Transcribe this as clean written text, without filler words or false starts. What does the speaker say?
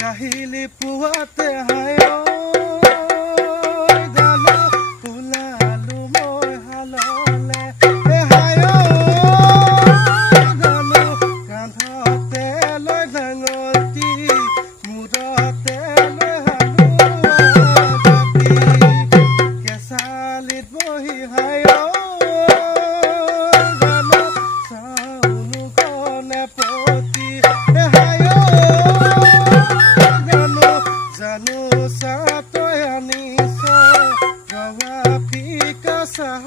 কাহিলি পুৱাতে হায় জানো ওলালো মই হাললে হায় জানো কান্ধতে লৈ ডাঙৰটি মূৰতে লৈ হালো কেঁচালিত বহি হায় জানো চাউলো গনে পতি হায় জানো চাতৈ আনিছ ৰৱা ফিকা চাহ